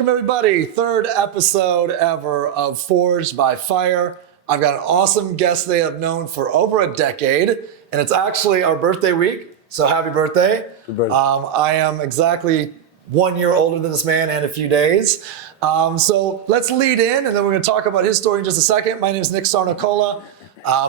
welcome everybody. Third episode ever of Forged by Fire. I've got an awesome guest they have known for over a decade, and it's actually our birthday week, so happy birthday. Happy birthday. I am exactly 1 year older than this man and a few days. So let's lead in, and then we're going to talk about his story in just a second. My name is Nick Sarnicola.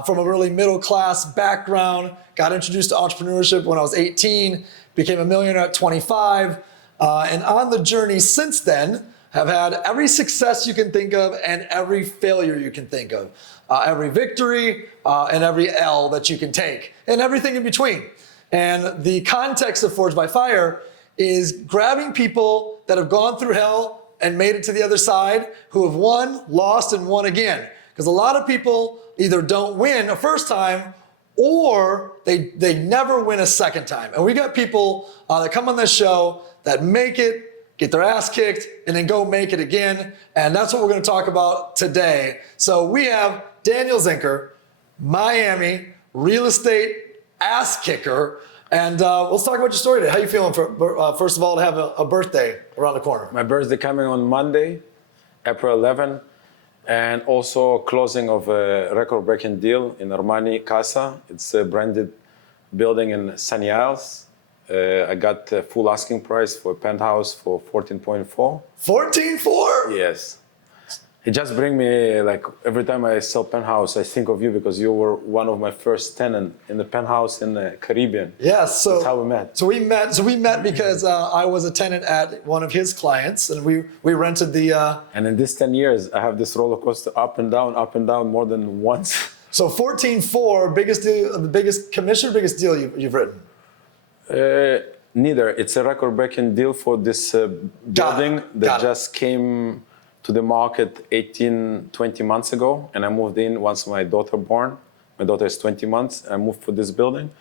From a really middle-class background, got introduced to entrepreneurship when I was 18, became a millionaire at 25, and on the journey since then, have had every success you can think of and every failure you can think of, every victory and every L that you can take, and everything in between. And the context of Forged by Fire is grabbing people that have gone through hell and made it to the other side, who have won, lost, and won again. Because a lot of people either don't win a first time or they never win a second time. And we got people that come on this show that make it, get their ass kicked, and then go make it again. And that's what we're going to talk about today. So we have Daniel Tzinker, Miami, real estate ass kicker. And let's talk about your story today. How you feeling, first of all, to have a birthday around the corner? My birthday coming on Monday, April 11. And also closing of a record-breaking deal in Armani Casa. It's a branded building in Sunny Isles. I got a full asking price for a penthouse for 14.4. 14.4? Yes. It just brings me, like, every time I sell penthouse, I think of you because you were one of my first tenants in the penthouse in the Caribbean. Yes, so that's how we met. So we met because I was a tenant at one of his clients, and we rented the. And in this 10 years, I have this roller coaster up and down more than once. So 14.4, biggest deal, the biggest commission, biggest deal you've written. Neither. It's a record-breaking deal for this building that just came to the market 20 months ago, and I moved in once my daughter born. My daughter is 20 months. I moved for this building,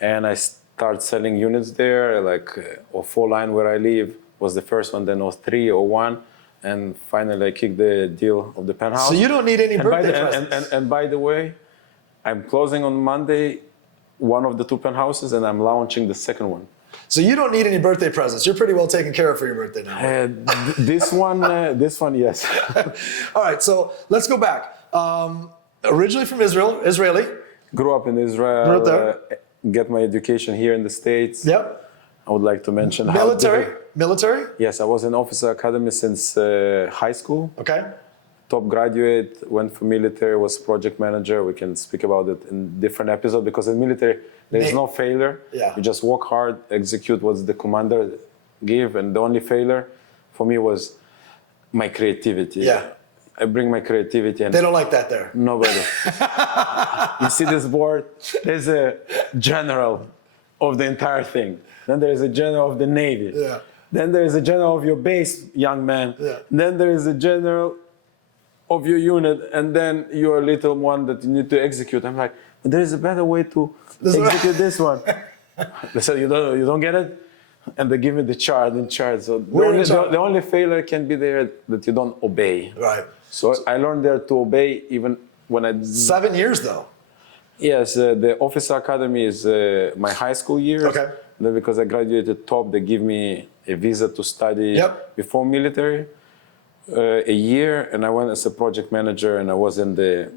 and I started selling units there, like or 4 line where I live was the first one, then 03 or 1, and finally I kicked the deal of the penthouse. So you don't need any birthday presents. And by the way, I'm closing on Monday one of the 2 penthouses, and I'm launching the second one. So you don't need any birthday presents. You're pretty well taken care of for your birthday now. This one, yes. All right, so let's go back. Originally from Israeli. Grew up in Israel. Grew up there. Get my education here in the States. Yep. I would like to mention Military? Yes, I was in officer academy since high school. Okay. Top graduate, went for military, was project manager. We can speak about it in different episodes because in military, there is no failure. Yeah. You just work hard, execute what the commander give, and the only failure for me was my creativity. Yeah. I bring my creativity. And they don't like that there. Nobody. You see this board? There's a general of the entire thing. Then there's a general of the Navy. Yeah. Then there's a general of your base, young man. Yeah. Then there is a general of your unit, and then you're a little one that you need to execute. I'm like, but there is a better way to execute this one. They said, you don't get it? And they give me the chart in chart. So the only failure can be there that you don't obey. Right. So I learned there to obey even when I... 7 years though. Yes, the officer academy is my high school years. Okay. Then because I graduated top, they give me a visa to study before military. A year, and I went as a project manager, and I was in the...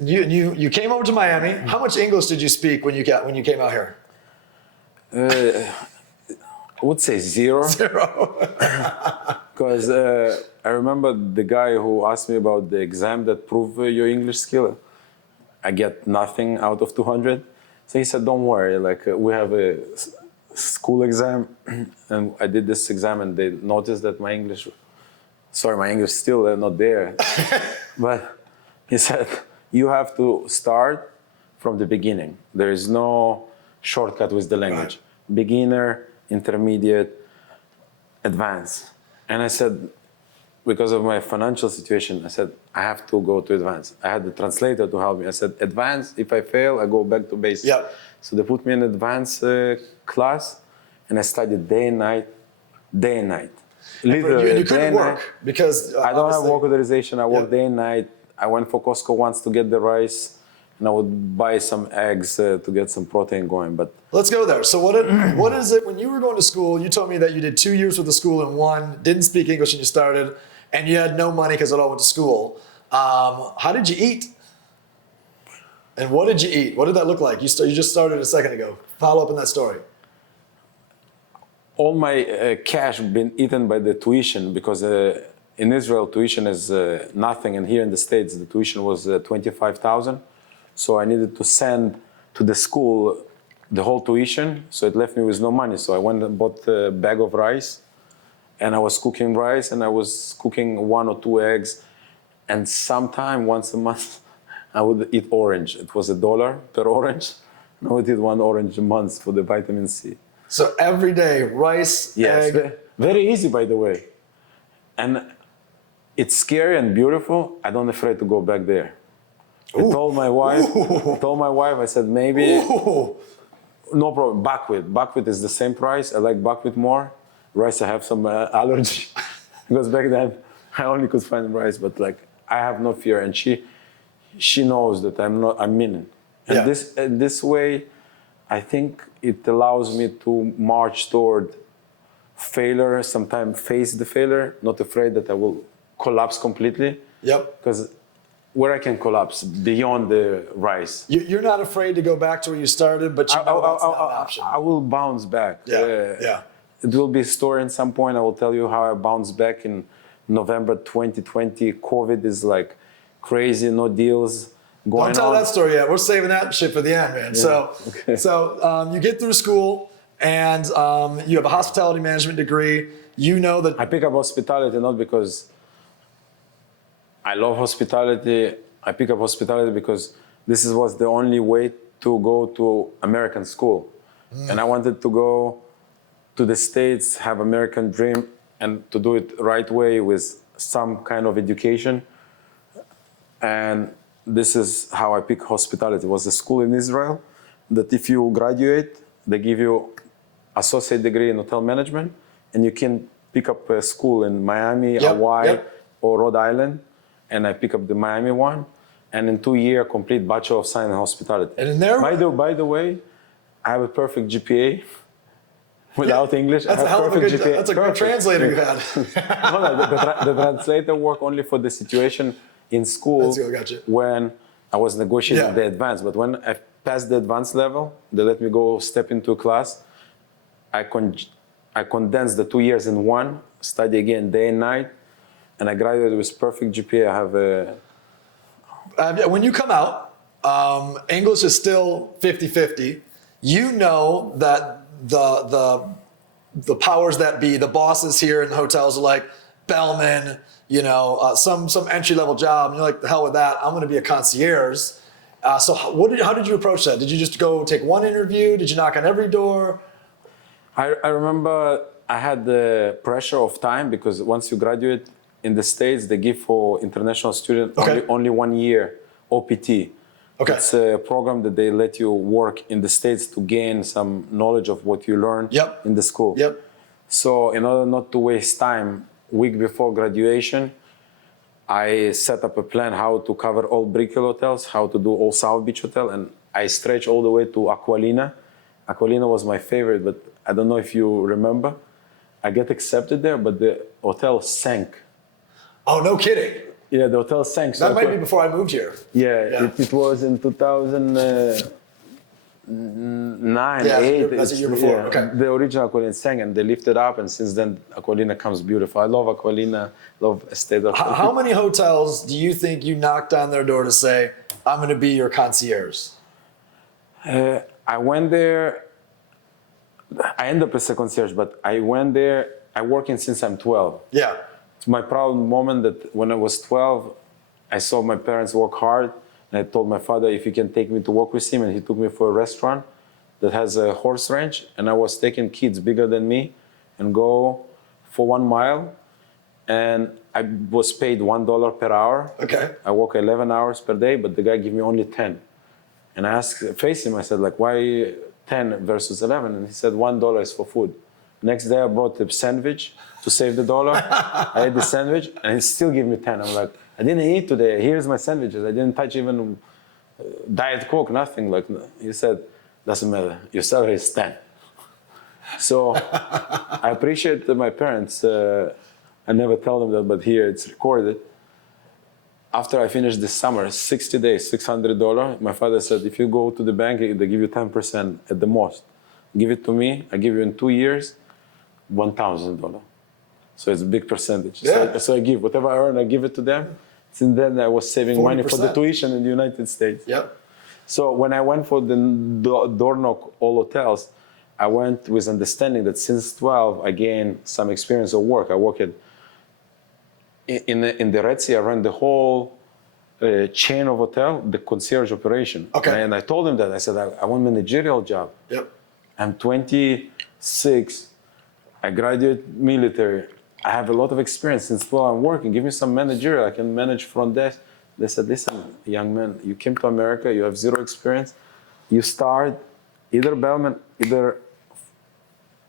You came over to Miami. How much English did you speak when you came out here? I would say 0. 0. Because I remember the guy who asked me about the exam that proved your English skill. I get nothing out of 200. So he said, don't worry, like we have a school exam, and I did this exam, and they noticed that my English still not there. But he said, you have to start from the beginning. There is no shortcut with the language. Right. Beginner, intermediate, advanced. And I said, because of my financial situation, I said, I have to go to advanced. I had the translator to help me. I said, advanced, if I fail, I go back to basic. Yeah. So they put me in advanced class, and I studied day and night. Literally, and you couldn't work because I don't have work authorization. I work day and night. I went for Costco once to get the rice and I would buy some eggs to get some protein going. But Let's go there. So what is it when you were going to school? You told me that you did 2 years with the school and one didn't speak English when you started, and you had no money because it all went to school. How did you eat? And what did you eat? What did that look like? You just started a second ago. Follow up on that story. all my cash been eaten by the tuition because in Israel tuition is nothing, and here in the States the tuition was 25,000. So I needed to send to the school the whole tuition, so it left me with no money. So I went and bought a bag of rice, and I was cooking rice, and I was cooking 1 or 2 eggs, and sometime once a month I would eat orange. It was $1 per orange. I would eat 1 orange a month for the vitamin C. So every day, rice, Yes, egg. very easy, by the way. And it's scary and beautiful. I don't afraid to go back there. I told my wife, I said, maybe, Ooh. no problem, buckwheat. Buckwheat is the same price. I like buckwheat more. Rice, I have some allergy. Because back then, I only could find rice, but like, I have no fear. And she knows that I'm mean. And Yeah. this way, I think it allows me to march toward failure, sometimes face the failure, not afraid that I will collapse completely. Yep. Because where I can collapse beyond the rice. You're not afraid to go back to where you started, but you know that's not an option. I will bounce back. Yeah. It will be a story at some point. I will tell you how I bounced back in November 2020. COVID is like crazy, no deals going on. Don't tell that story yet. We're saving that shit for the end, man. Yeah. So you get through school and you have a hospitality management degree. You know that. I pick up hospitality not because I love hospitality. I pick up hospitality because this was the only way to go to American school. And I wanted to go to the States, have American dream, and to do it right way with some kind of education. And this is how I pick hospitality. It was a school in Israel that if you graduate, they give you associate degree in hotel management, and you can pick up a school in Miami, Hawaii, or Rhode Island. And I pick up the Miami one, and in 2 years, complete Bachelor of Science in Hospitality. And in there, by the way, I have a perfect GPA. Without English, that's I have perfect GPA. That's a good translator you had. The translator worked only for the situation in school Gotcha. when I was negotiating the advanced. But when I passed the advanced level, they let me go step into a class. I condensed the 2 years in one, study again day and night, and I graduated with perfect GPA. I have a... When you come out, English is still 50-50. You know that the powers that be, the bosses here in the hotels are like, bellman, you know, some entry-level job, and you're like, the hell with that, I'm gonna be a concierge. So how did you approach that? Did you just go take one interview? Did you knock on every door? I remember I had the pressure of time because once you graduate in the States, they give for international students only 1 year OPT. Okay. It's a program that they let you work in the States to gain some knowledge of what you learned in the school. Yep. So in order not to waste time, week before graduation, I set up a plan how to cover all Brickell hotels, how to do all South Beach hotel, and I stretched all the way to Aqualina. Aqualina was my favorite, but I don't know if you remember. I get accepted there, but the hotel sank. Oh, no kidding. Yeah, the hotel sank. That might be before I moved here. Yeah. It was in 2009, 8. That's a year before. Okay. The original Aqualina sank, and they lifted up, and since then Aqualina comes beautiful. I love Aqualina, love Estate of Aqualina. How many hotels do you think you knocked on their door to say, I'm going to be your concierge? I went there. I ended up as a concierge, but I went there. I working since I'm 12. Yeah. It's my proud moment that when I was 12, I saw my parents work hard, and I told my father if he can take me to work with him, and he took me for a restaurant that has a horse ranch, and I was taking kids bigger than me and go for 1 mile, and I was paid $1 per hour. Okay. I work 11 hours per day, but the guy gave me only 10. And I faced him, I said, like, why 10 versus 11? And he said, $1 is for food. Next day I brought a sandwich to save the dollar. I ate the sandwich and he still gave me 10. I'm like, I didn't eat today. Here's my sandwiches. I didn't touch even Diet Coke, nothing. Like he said, doesn't matter. Your salary is 10. So I appreciate my parents. I never tell them that, but here it's recorded. After I finished this summer, 60 days, $600, my father said, if you go to the bank, they give you 10% at the most. Give it to me, I give you in 2 years, $1,000. So it's a big percentage. Yeah. So I give, whatever I earn, I give it to them. Since then, I was saving money for the 40%. tuition in the United States. Yep. So when I went for the door knock all hotels, I went with understanding that since 12, I gained some experience of work. I worked in the Red Sea. I ran the whole chain of hotel, the concierge operation. Okay. And I told him that. I said, I want a managerial job. Yep. I'm 26. I graduated military. I have a lot of experience since 12 I'm working. Give me some managerial. I can manage front desk. They said, listen, young man, you came to America. You have zero experience. You start either bellman, either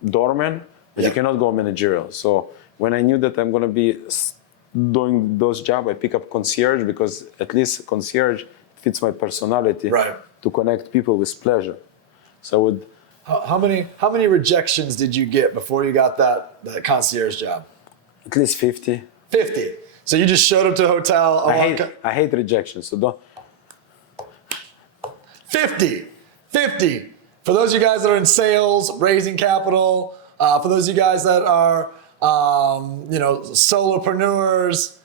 doorman, but you cannot go managerial. So when I knew that I'm going to be doing those jobs, I pick up concierge because at least concierge fits my personality to connect people with pleasure. So I would. How many rejections did you get before you got that concierge job? At least 50. 50. So you just showed up to a hotel. I hate rejection. So don't. 50. For those of you guys that are in sales, raising capital, for those of you guys that are, solopreneurs,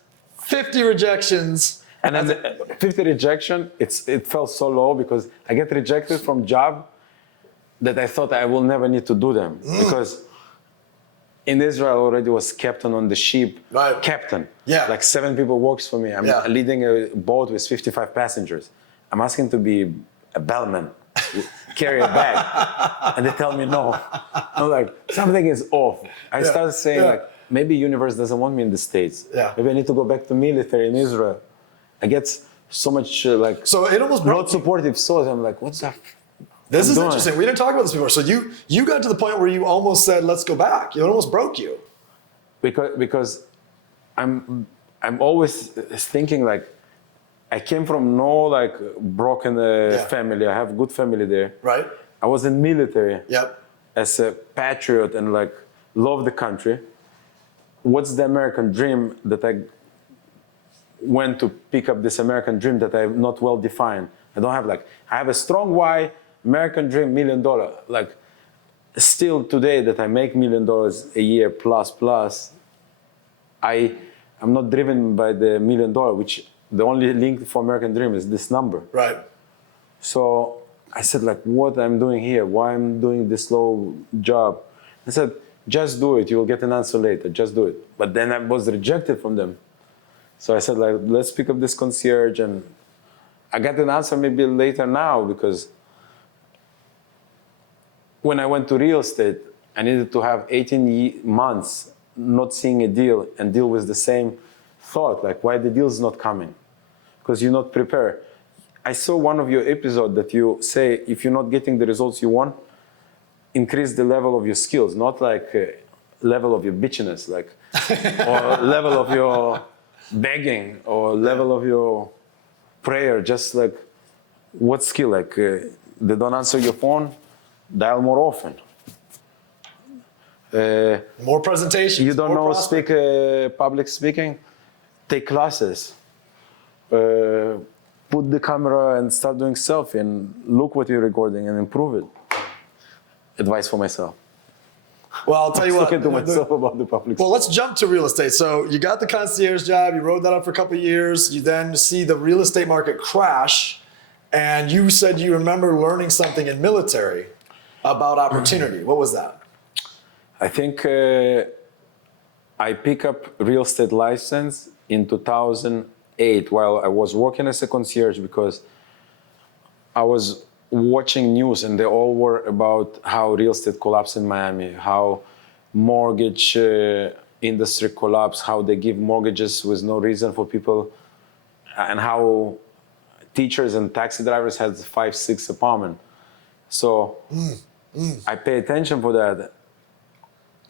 50 rejections. And then the 50 rejection, it felt so low because I get rejected from job that I thought I will never need to do them. Because in Israel already was captain on the ship. Right. Captain. Yeah. Like 7 people works for me. I'm leading a boat with 55 passengers. I'm asking to be a bellman, carry a bag. And they tell me no. I'm like, something is off. I started saying like, maybe universe doesn't want me in the States. Yeah. Maybe I need to go back to military in Israel. I get so much So it almost broke not supportive souls. I'm like, what's that? This is interesting. We didn't talk about this before. So you got to the point where you almost said, let's go back. It almost broke you. Because I'm always thinking like, I came from no like broken family. I have good family there. Right. I was in military. Yep. As a patriot and like love the country. What's the American dream that I went to pick up this American dream that I have not well defined? I don't have like, I have a strong why, American dream, $1 million. Like still today that I make $1 million a year plus, I'm not driven by the $1 million, which the only link for American dream is this number. Right. So I said like, what I'm doing here, why I'm doing this low job. I said, just do it, you'll get an answer later, just do it. But then I was rejected from them. So I said like, let's pick up this concierge, and I got an answer maybe later now, because when I went to real estate, I needed to have 18 months not seeing a deal and deal with the same thought, like why the deal's not coming, because you're not prepared. I saw one of your episodes that you say, if you're not getting the results you want, increase the level of your skills, not like level of your bitchiness, like, or level of your begging, or level of your prayer, just like, what skill? Like, they don't answer your phone, dial more often. More presentations. You don't know prospect. public speaking? Take classes. Put the camera and start doing selfie and look what you're recording and improve it. Advice for myself. Well, I'll tell you what. Talking to myself about the public. Well, let's jump to real estate. So you got the concierge job, you rode that up for a couple of years, you then see the real estate market crash, and you said you remember learning something in military about opportunity. What was that? I think I picked up real estate license in 2008 while I was working as a concierge, because I was watching news and they all were about how real estate collapsed in Miami, how mortgage industry collapsed, how they give mortgages with no reason for people, and how teachers and taxi drivers had 5-6 apartments. So I pay attention for that.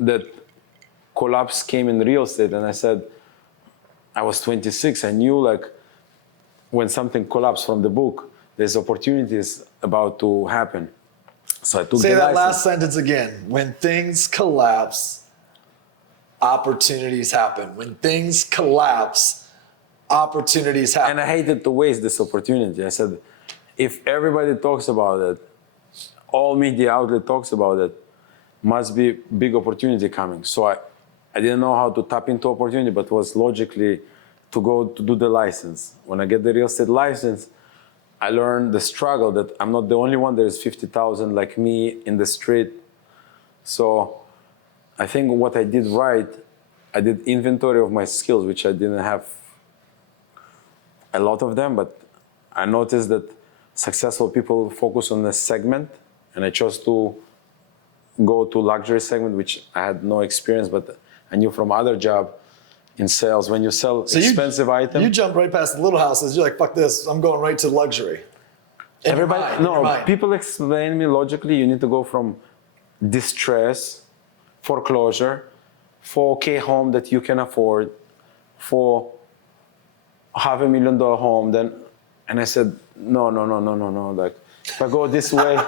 That collapse came in real estate, and I said, I was 26. I knew like when something collapsed from the book, there's opportunities about to happen. So I took Say the that license. last sentence again. When things collapse, opportunities happen. When things collapse, opportunities happen. And I hated to waste this opportunity. I said, if everybody talks about it, all media outlet talks about it, must be big opportunity coming. So I didn't know how to tap into opportunity, but was logically to go to do the license. When I get the real estate license, I learned the struggle that I'm not the only one. There's 50,000 like me in the street. So I think what I did right, I did inventory of my skills, which I didn't have a lot of them, but I noticed that successful people focus on a segment, and I chose to go to luxury segment, which I had no experience, but I knew from other job in sales. When you sell expensive items, you jump right past the little houses. You're like, fuck this. I'm going right to luxury. In your mind, in your mind. People explain me logically. You need to go from distress, foreclosure, 4K home that you can afford, for $500,000 home. Then, and I said, no. Like, if I go this way.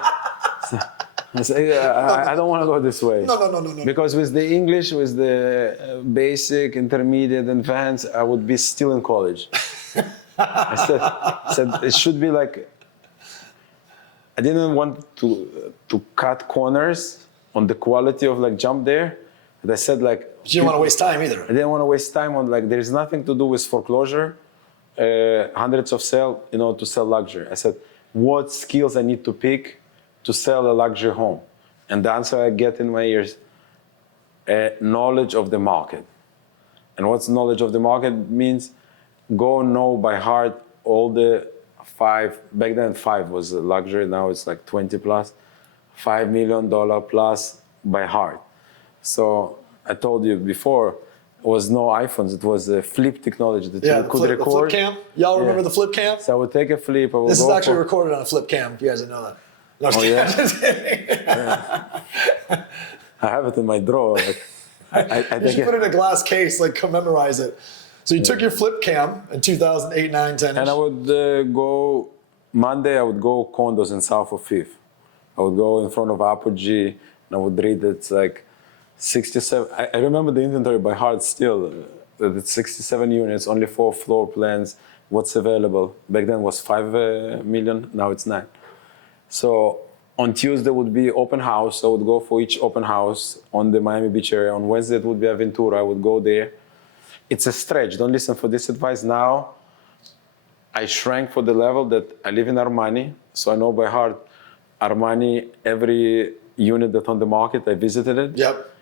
I say, I don't want to go this way. No. Because with the English, with the basic, intermediate, advanced, I would be still in college. I said it should be like, I didn't want to cut corners on the quality of like jump there. But I said like, you didn't want to waste time either. I didn't want to waste time on like, there is nothing to do with foreclosure, hundreds of sale, to sell luxury. I said, what skills I need to pick to sell a luxury home? And the answer I get in my ears, knowledge of the market. And what's knowledge of the market means? Go know by heart all the back then 5 was a luxury, now it's like 20 plus, $5 million plus by heart. So I told you before, it was no iPhones, it was a flip technology that you could record. The flip cam? Y'all remember the flip cam? So I would take a flip. This is actually recorded on a flip cam, if you guys didn't know that. No, oh, yeah? Yeah. I have it in my drawer. You should put it in a glass case, like commemorize it. So you took your flip cam in 2008, 9, 10. And I would go, Monday I would go condos in south of Fifth. I would go in front of Apogee and I would read it's like 67. I remember the inventory by heart still. That it's 67 units, only 4 floor plans, what's available. Back then was 5 million, now it's 9. So on Tuesday would be open house. I would go for each open house on the Miami Beach area. On Wednesday it would be Aventura. I would go there. It's a stretch. Don't listen for this advice now. I shrank for the level that I live in Armani. So I know by heart Armani, every unit that's on the market, I visited it. Yep.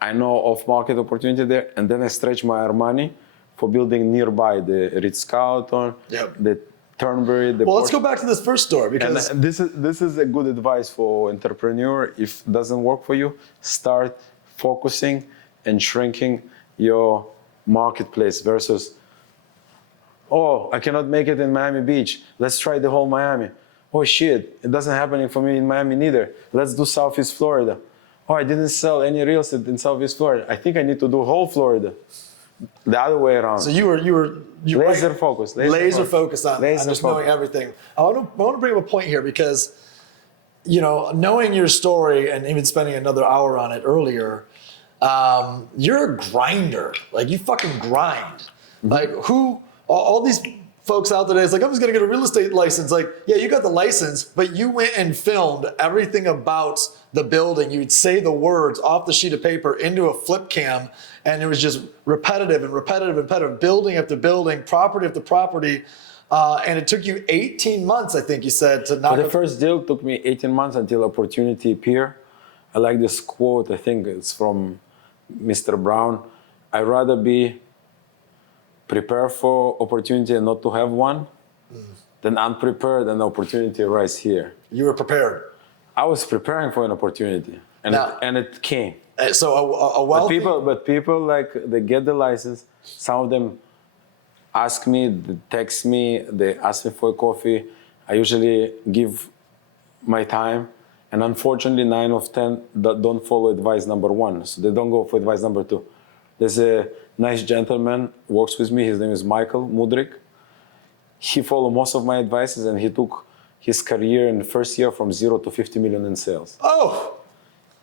I know off-market opportunity there. And then I stretch my Armani for building nearby the Ritz-Carlton, the Turnberry. Well, let's go back to this first store because and this is a good advice for entrepreneur. If it doesn't work for you, start focusing and shrinking your marketplace versus, oh, I cannot make it in Miami Beach. Let's try the whole Miami. Oh shit, it doesn't happen for me in Miami neither. Let's do Southeast Florida. Oh, I didn't sell any real estate in Southeast Florida. I think I need to do whole Florida. The other way around. So you were laser focused. Laser focused on just knowing everything. I want to bring up a point here because, knowing your story and even spending another hour on it earlier, you're a grinder. Like you fucking grind. Mm-hmm. Like all these folks out there is like, I'm just gonna get a real estate license. Like, yeah, you got the license, but you went and filmed everything about the building. You'd say the words off the sheet of paper into a flip cam, and it was just repetitive, building after building, property after property. And it took you 18 months, I think you said, to knock. The first deal took me 18 months until opportunity appeared. I like this quote, I think it's from Mr. Brown. I'd rather be prepared for opportunity and not to have one than unprepared and opportunity rise here. You were prepared. I was preparing for an opportunity and it came. So a wealthy... But people like, they get the license. Some of them ask me, they text me, they ask me for a coffee. I usually give my time. And unfortunately, 9 of 10 don't follow advice number 1. So they don't go for advice number 2. There's a nice gentleman works with me. His name is Michael Mudrik. He followed most of my advices and he took his career in the first year from 0 to 50 million in sales. Oh,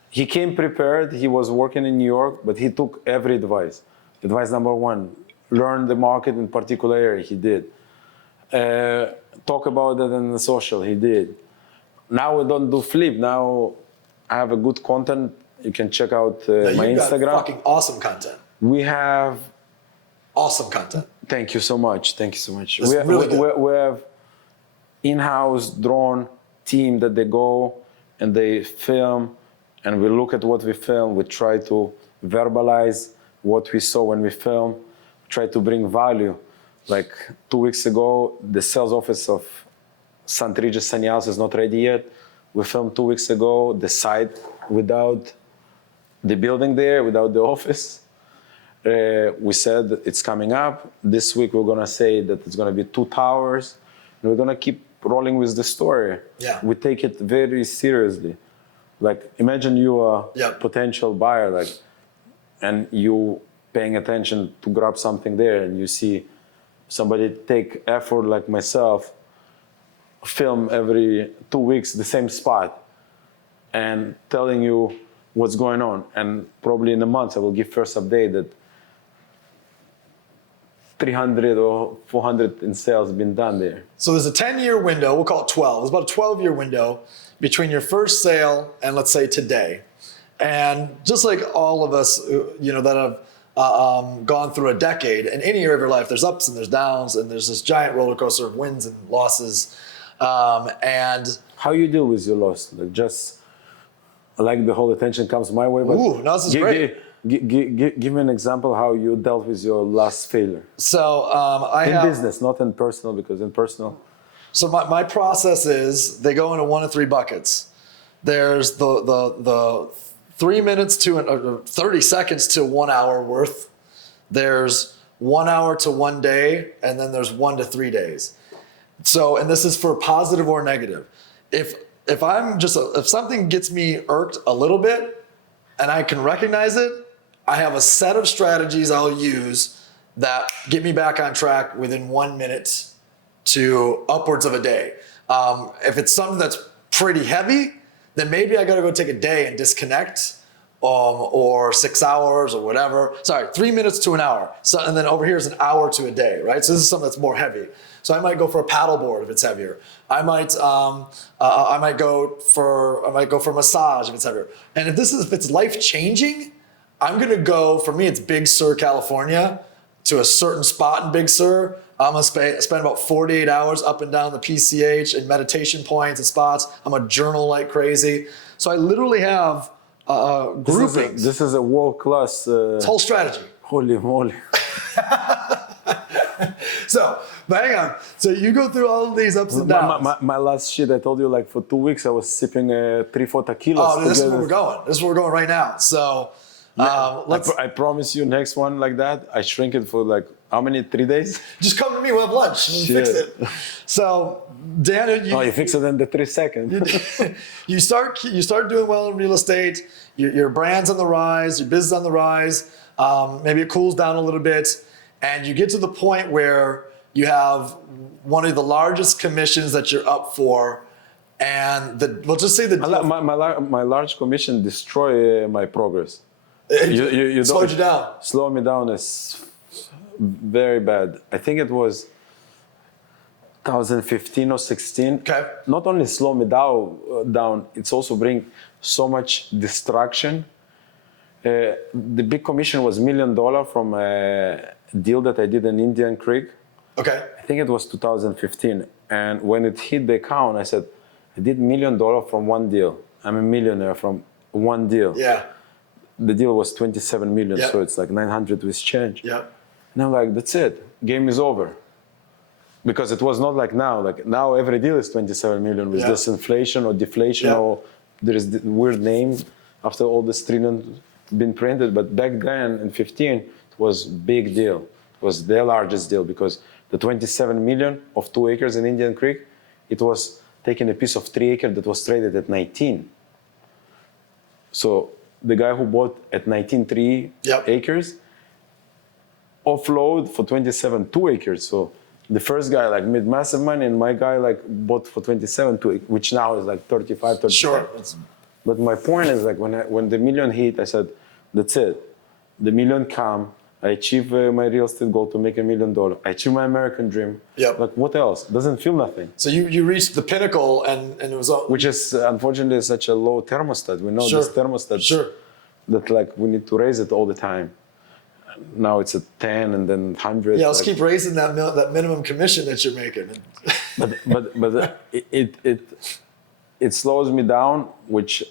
He came prepared. He was working in New York, but he took every advice. Advice number one, learn the market in particular area. He did. Talk about it in the social. He did. Now we don't do flip. Now I have a good content. You can check out my you've Instagram. got fucking awesome content. We have. Awesome content. Thank you so much. Thank you so much. That's really good. We have in-house drone team that they go and they film, and we look at what we film. We try to verbalize what we saw when we film. Try to bring value. Like 2 weeks ago, the sales office of St. Regis Sanials is not ready yet. We filmed 2 weeks ago the site without the building there, without the office. We said it's coming up. This week we're gonna say that it's gonna be 2 towers. And we're gonna keep rolling with the story. Yeah. We take it very seriously. Like imagine you a Yeah. potential buyer, like, and you paying attention to grab something there, and you see somebody take effort like myself, film every 2 weeks the same spot, and telling you what's going on. And probably in a month I will give first update that 300 or 400 in sales been done there. So there's a 10-year window, we'll call it 12. It's about a 12-year window between your first sale and let's say today. And just like all of us, that have gone through a decade, in any area of your life, there's ups and there's downs, and there's this giant roller coaster of wins and losses. And how you deal with your loss? Like just like the whole attention comes my way. But ooh, no, this is great. Give me an example how you dealt with your last failure. So in business, not in personal, because in personal. So my process is they go into 1 of 3 buckets. There's the 3 minutes to 30 seconds to 1 hour worth. There's 1 hour to 1 day, and then there's 1 to 3 days. So, and this is for positive or negative. If something gets me irked a little bit, and I can recognize it, I have a set of strategies I'll use that get me back on track within 1 minute to upwards of a day. If it's something that's pretty heavy, then maybe I gotta go take a day and disconnect, or 6 hours or whatever. Sorry, 3 minutes to an hour. So, and then over here is an hour to a day, right? So this is something that's more heavy. So I might go for a paddleboard if it's heavier. I might go for massage if it's heavier. And if it's life changing, I'm gonna go. For me, it's Big Sur, California, to a certain spot in Big Sur. I'm gonna spend about 48 hours up and down the PCH and meditation points and spots. I'm gonna journal like crazy. So I literally have groupings. This is a world-class. It's whole strategy. Holy moly. So, but hang on. So you go through all of these ups and downs. My last shit, I told you, like for 2 weeks, I was sipping 3-4 tequilas. Oh, this is where we're going. This is where we're going right now. So I promise you, next one like that, I shrink it for like how many? 3 days? Just come to me. We'll have lunch and fix it. So, Dan, you fix it in the 3 seconds. you start doing well in real estate. Your brand's on the rise. Your business on the rise. Maybe it cools down a little bit, and you get to the point where you have one of the largest commissions that you're up for, and we'll just say my large commission destroy my progress. You slowed you down. Slow me down is very bad. I think it was 2015 or 16. Okay. Not only slow me down, it's also bring so much distraction. The big commission was $1 million from a deal that I did in Indian Creek. Okay. I think it was 2015. And when it hit the account, I said, I did $1 million from one deal. I'm a millionaire from one deal. Yeah. The deal was 27 million, Yep. so it's like 900 with change. Yep. And I'm like, that's it. Game is over. Because it was not like now. Like now every deal is 27 million with this inflation or deflation, or there is the weird name after all this trillion been printed. But back then in 15, it was big deal. It was the largest deal because the 27 million of 2 acres in Indian Creek, it was taking a piece of 3 acres that was traded at 19. So the guy who bought at 19 3 acres offload for 27 2 acres. So The first guy like made massive money, and my guy like bought for 27, which now is like 35, 35. Sure. But my point is like when the million hit, I said, that's it. The million come. I achieve my real estate goal to make $1 million. I achieve my American dream. Yep. Like what else? Doesn't feel nothing. So you reached the pinnacle, and it was Which is unfortunately such a low thermostat. We know Sure. this thermostat. Sure. That like we need to raise it all the time. Now it's at 10 and then 100. Yeah, let's like, keep raising that minimum commission that you're making. but it slows me down. Which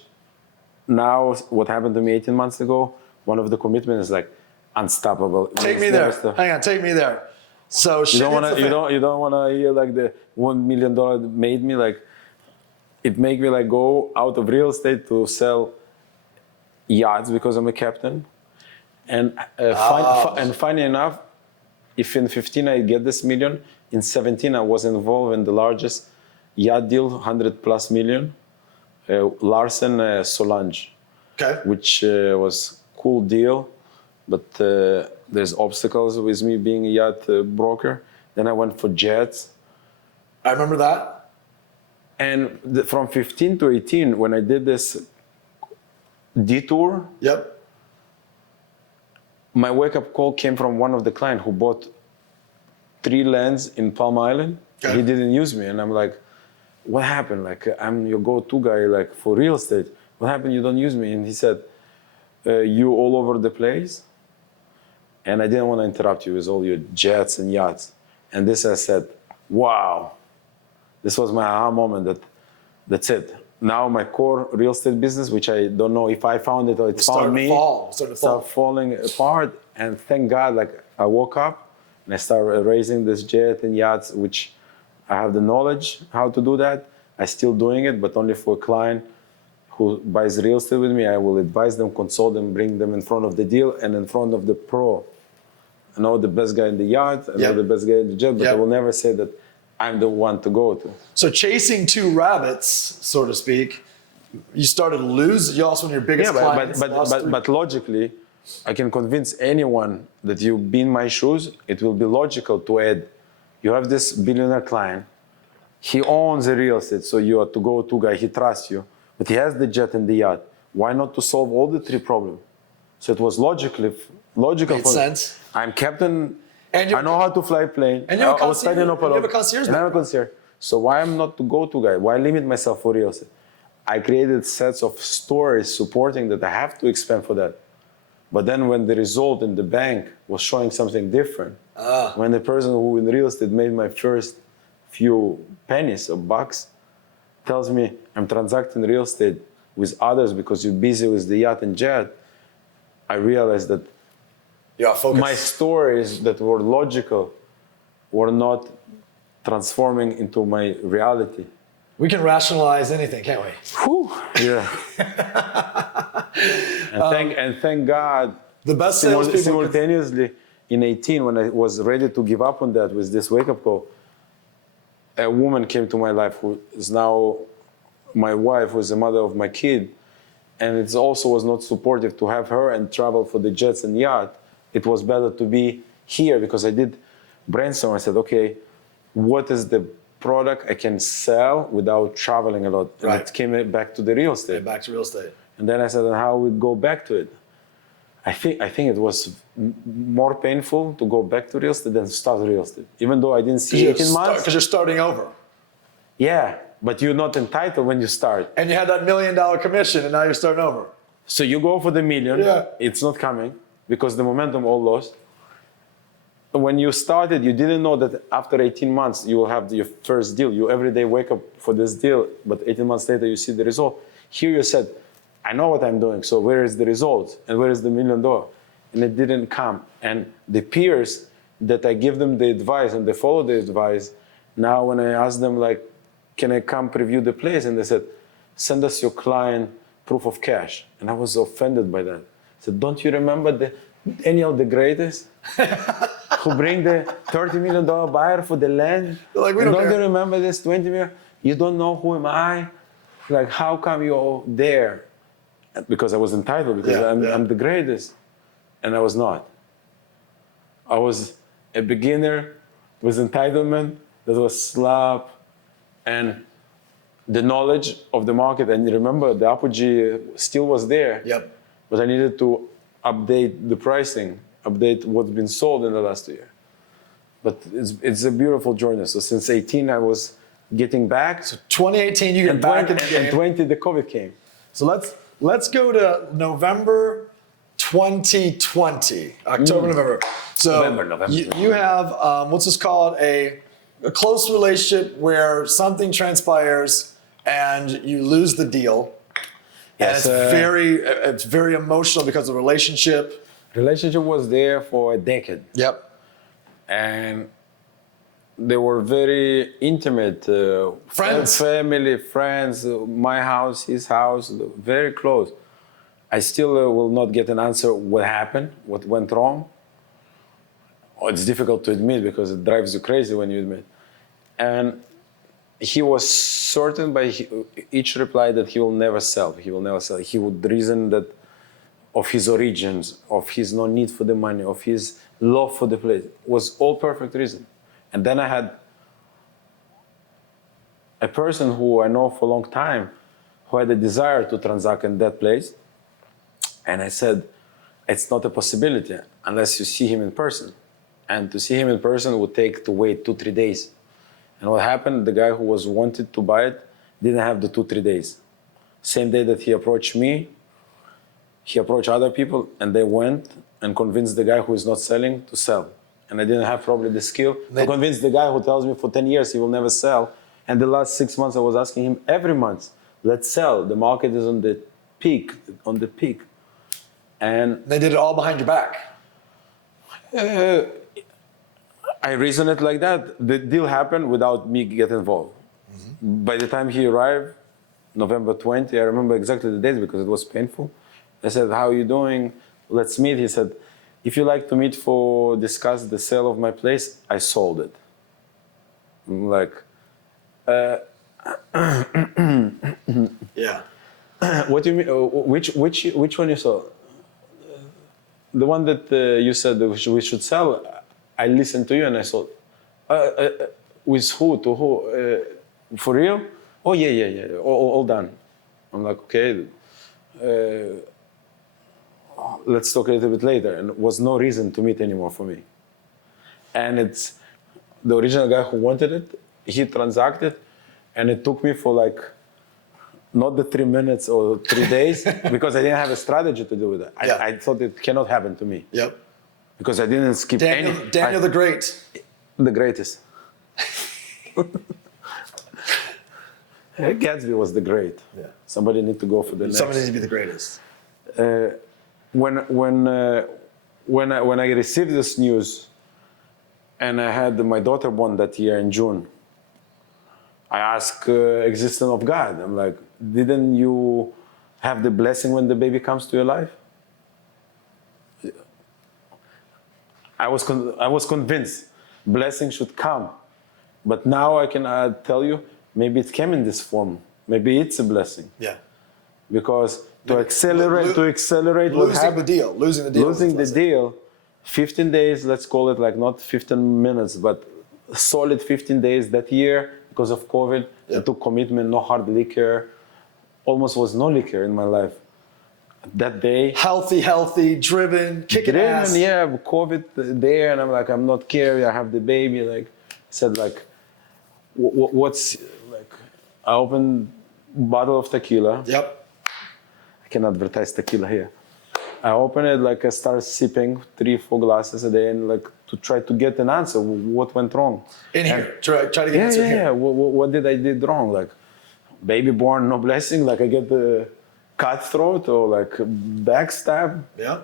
now what happened to me 18 months ago? One of the commitments is like unstoppable. Take me there. Hang on, take me there. So You don't want to hear like the $1 million made me like. It made me like go out of real estate to sell yachts because I'm a captain. And funny enough, if in 15 I get this million, in 17 I was involved in the largest yacht deal, 100+ million, Larsen Solange, Okay. which was cool deal, but there's obstacles with me being a yacht broker. Then I went for jets. I remember that. And from 15 to 18, when I did this detour, Yep. my wake-up call came from one of the clients who bought 3 lands in Palm Island. Okay. He didn't use me, and I'm like, "What happened? Like, I'm your go-to guy, like for real estate. What happened? You don't use me?" And he said, "You all over the place, and I didn't want to interrupt you with all your jets and yachts." And this I said, "Wow, this was my aha moment. That's it. Now my core real estate business, which I don't know if I found it or it found me, started falling apart. And thank God, like I woke up and I started raising this jet and yachts, which I have the knowledge how to do that. I'm still doing it, but only for a client who buys real estate with me. I will advise them, consult them, bring them in front of the deal and in front of the pro. I know the best guy in the yacht, I know the best guy in the jet, but I will never say that I'm the one to go to. So chasing 2 rabbits, so to speak, you started losing. You also, one of your biggest clients. But logically, I can convince anyone that you be in my shoes. It will be logical to add. You have this billionaire client. He owns the real estate, so you are to go-to guy. He trusts you, but he has the jet and the yacht. Why not to solve all the 3 problems? So it was logical. Made sense. I'm captain. And I know how to fly plane. And you have a concierge. And I'm a concierge. So why I'm not the go-to guy? Why limit myself for real estate? I created sets of stories supporting that I have to expand for that. But then when the result in the bank was showing something different, when the person who in real estate made my first few pennies or bucks tells me I'm transacting real estate with others because you're busy with the yacht and jet, I realized that my stories that were logical were not transforming into my reality. We can rationalize anything, can't we? Whew. Yeah. and thank God. The best salespeople. Simultaneously, in 18, when I was ready to give up on that with this wake-up call, a woman came to my life who is now my wife, who is the mother of my kid, and it also was not supportive to have her and travel for the jets and yacht. It was better to be here because I did brainstorm. I said, okay, what is the product I can sell without traveling a lot? And it came back to the real estate. Back to real estate. And then I said, how we go back to it? I think it was more painful to go back to real estate than start real estate. Even though I didn't see 18 months. Because you're starting over. Yeah, but you're not entitled when you start. And you had that $1 million commission and now you're starting over. So you go for the million, it's not coming because the momentum all lost. When you started, you didn't know that after 18 months, you will have your first deal. You every day wake up for this deal, but 18 months later, you see the result. Here you said, I know what I'm doing, so where is the result? And where is the $1 million? And it didn't come. And the peers that I give them the advice and they follow the advice, now when I ask them like, can I come preview the place? And they said, send us your client proof of cash. And I was offended by that. I said, don't you remember the Daniel the Greatest? Who bring the $30 million buyer for the land? Like, don't you remember this 20 million? You don't know who am I? Like, how come you're there? Because I was entitled, because I'm the greatest. And I was not. I was a beginner with entitlement, that was slap, and the knowledge of the market. And remember, the apogee still was there. Yep. But I needed to update the pricing, update what's been sold in the last year. But it's a beautiful journey. So since 18, I was getting back. 2018, you get And back 20, in the game. and 20, the COVID came. So let's go to November 2020, October, November. So November. you have what's this called, a close relationship where something transpires and you lose the deal. Yes, And it's very emotional because of the relationship. Relationship was there for a decade. Yep. And they were very intimate. Friends. Family, friends, my house, his house, very close. I still will not get an answer what happened, what went wrong. Oh, it's difficult to admit because it drives you crazy when you admit. And he was certain by each reply that he will never sell. He will never sell. He would reason that of his origins, of his no need for the money, of his love for the place, was all perfect reason. And then I had a person who I know for a long time who had a desire to transact in that place. And I said, it's not a possibility unless you see him in person. And to see him in person would take to wait 2-3 days. And what happened, the guy who was wanted to buy it didn't have the 2-3 days. Same day that he approached me, he approached other people and they went and convinced the guy who is not selling to sell. And I didn't have probably the skill to convince the guy who tells me for 10 years he will never sell. And the last 6 months I was asking him every month, let's sell. The market is on the peak, And They did it all behind your back. I reason it like that. The deal happened without me getting involved. Mm-hmm. By the time he arrived, November 20, I remember exactly the dates because it was painful. I said, how are you doing? Let's meet. He said, if you like to meet for discuss the sale of my place, I sold it. I'm like, Yeah. what do you mean? Which one you saw? The one that you said that we should sell. I listened to you and I sold. With who? To who? For real? Oh yeah. All done. I'm like, okay. Let's talk a little bit later. And it was no reason to meet anymore for me. And it's the original guy who wanted it. He transacted, and it took me for like not the 3 minutes or 3 days because I didn't have a strategy to do with it. Yeah. I thought it cannot happen to me. Yep. Because I didn't skip any. Daniel the Great. The greatest. Gatsby was the great. Yeah. Somebody need to go for the next. Somebody needs to be the greatest. When I received this news, and I had my daughter born that year in June, I asked existence of God. I'm like, didn't you have the blessing when the baby comes to your life? I was convinced blessing should come, but now I can tell you maybe it came in this form. Maybe it's a blessing. Yeah. Because to accelerate what happened, losing the deal, 15 days, let's call it like not 15 minutes, but solid 15 days that year because of COVID. Yeah. I took commitment, no hard liquor, almost was no liquor in my life. That day, Healthy, driven, kicking ass. Yeah, COVID there, and I'm like, I'm not caring. I have the baby. Like, I said, like, what's like? I opened bottle of tequila. Yep. I can advertise tequila here. I open it, like I start sipping 3-4 glasses a day, and like to try to get an answer. What went wrong? In here, try to get an answer here. Yeah. What did I did wrong? Like, baby born, no blessing. Like I get the cutthroat or like backstab. Yeah.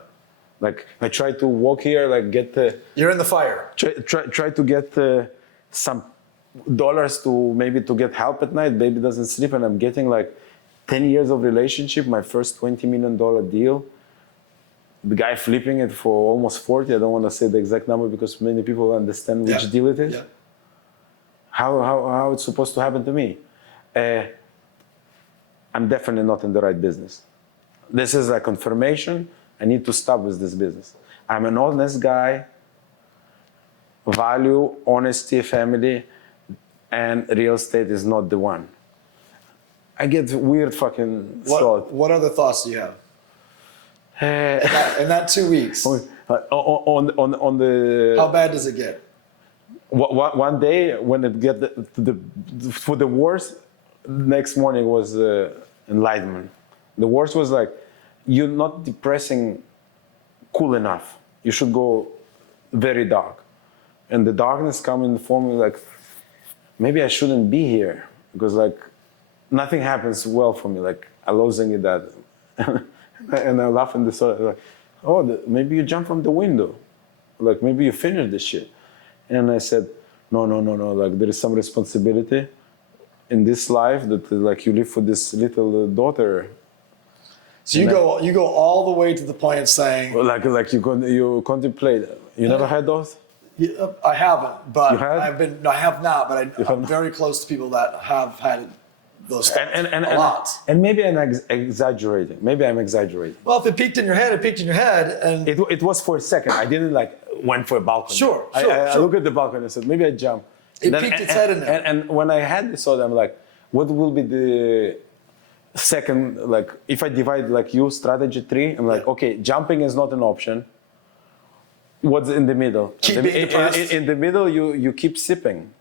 Like I try to walk here, like get the. You're in the fire. Try to get some dollars to maybe to get help at night. Baby doesn't sleep, and I'm getting like 10 years of relationship. My first $20 million deal. The guy flipping it for almost 40. I don't want to say the exact number because many people understand which deal it is. Yeah. How it's supposed to happen to me? I'm definitely not in the right business. This is a confirmation. I need to stop with this business. I'm an honest guy. value, honesty, family, and real estate is not the one. I get weird fucking thought. What other thoughts do you have Uh, in that 2 weeks? on the How bad does it get? one day when it get for the worst, next morning was enlightenment. The worst was like, you're not depressing cool enough. You should go very dark. And the darkness come in the form of like, maybe I shouldn't be here because like nothing happens well for me. Like I'm losing it that, and I laugh in the sort like, oh, maybe you jump from the window, like maybe you finish this shit. And I said, no. Like there is some responsibility in this life that like you live for this little daughter. So you go all the way to the point of saying, Like you contemplate. You never had those? I haven't, but You have? I have not, but I'm not? very close to people that have had those thoughts And a lot. And maybe I'm exaggerating. Maybe I'm exaggerating. Well, if it peaked in your head, it peaked in your head, and It was for a second. I didn't like went for a balcony. Sure. I look at the balcony and said, maybe I jump. It peeked its head in there. And when I had this thought, I'm like, what will be the second, like, if I divide like you, strategy 3, I'm like, okay, jumping is not an option. What's in the middle? Keep being depressed. In the middle, you keep sipping.